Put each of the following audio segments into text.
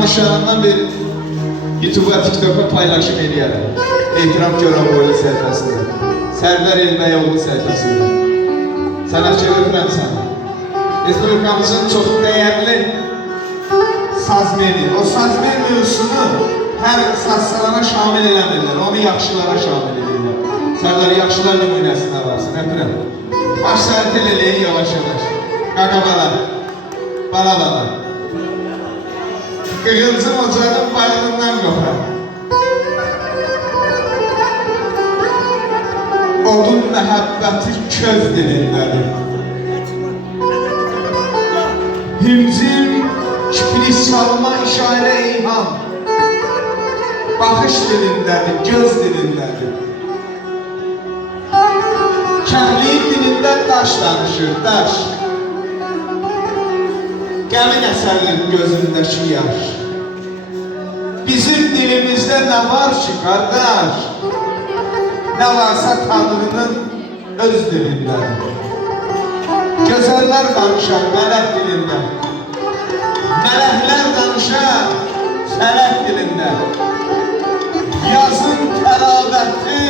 danışanından bir YouTube'a, TikTok'a paylaşım edəyərəm. Etiraf Göranboylu səhifəsində. Sərdar Elbəyoğlu səhifəsində. Sənətçi öpürəm səni. Respublikamızın çox dəyərli sazmeni. O sazmen mövzusunu hər sazsalana şamil eləmirlər. Onu yaxşılara şamil edirlər. Sərdar yaxşılar nümunəsində varsın. Öpürəm. Başları tel eləyin yavaş yavaş. Qaqabala. Balabala. Qığılcım ocağın bağrından qopar. Odun məhəbbəti köz dilindədir. Himcim kiprik salma işarə eyham. Baxış dilindədir, göz dilindədir. Kəhliyin dilində daş danışır, daş. Qəmin əsərlir gözündəki yaş. Bizim dilimizdə nə var ki, qardaş? Nə varsa Tanrının öz dilindədir. Gözəllər danışar mələk dilində. Mələklər danışar fələk dilində. Yazın təravəti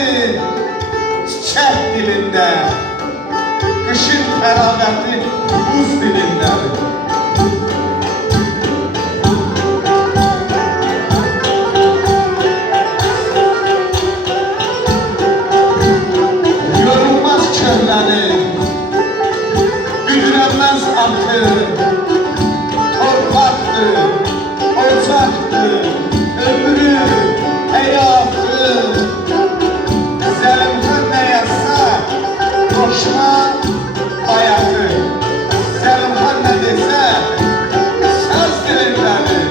çiçək dilində. Qışın təravəti buz dilindədir. Yorulmaz köhlənir, güdürənməz atır. Torpaqdır, ocaqdır, ömrü, həyatı. Zəlimxan nə yazsa, qoşma hayatı. Zəlimxan nə desə, söz dilindədir,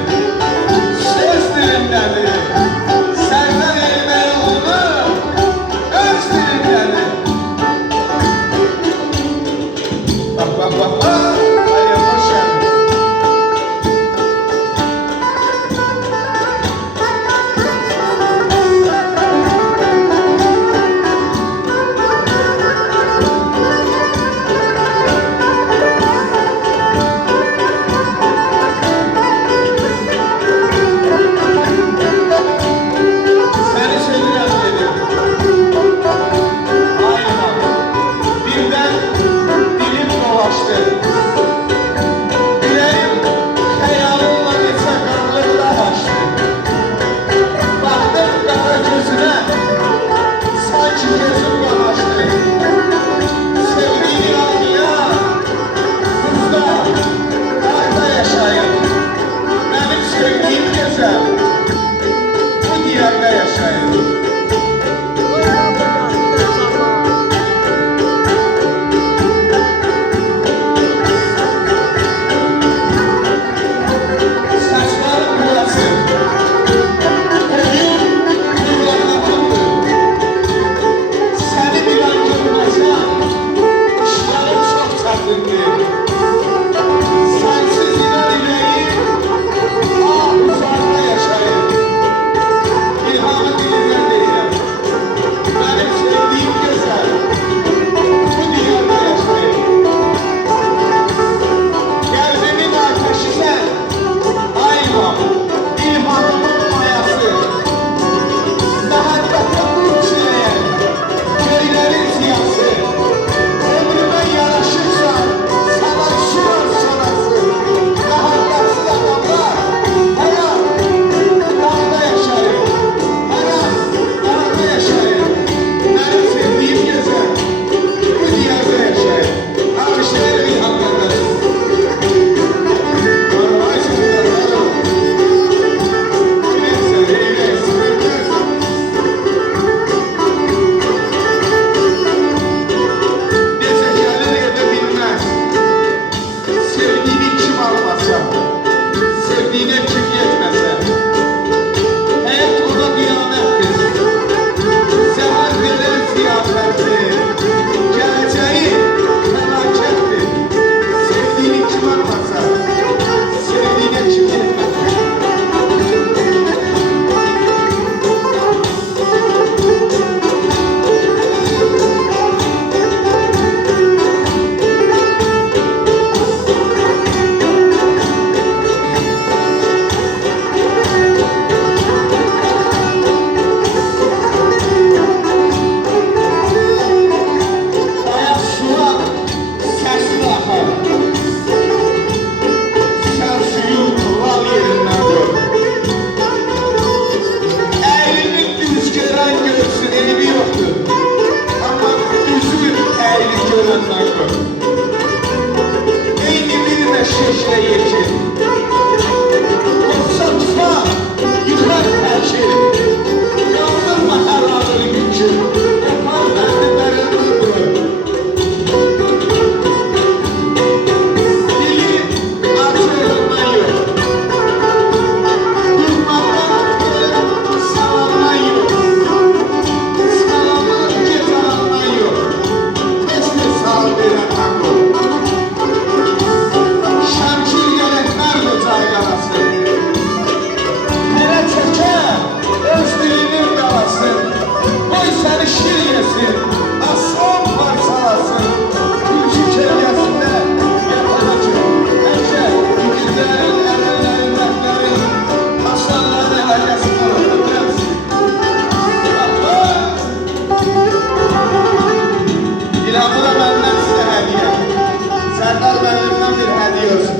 söz dilindədir. Sərdar Elbəyoğlu öz dilindədir. Bak, bak, bak, bak. Sərdar müəllimdən bir hədiyyə olsun.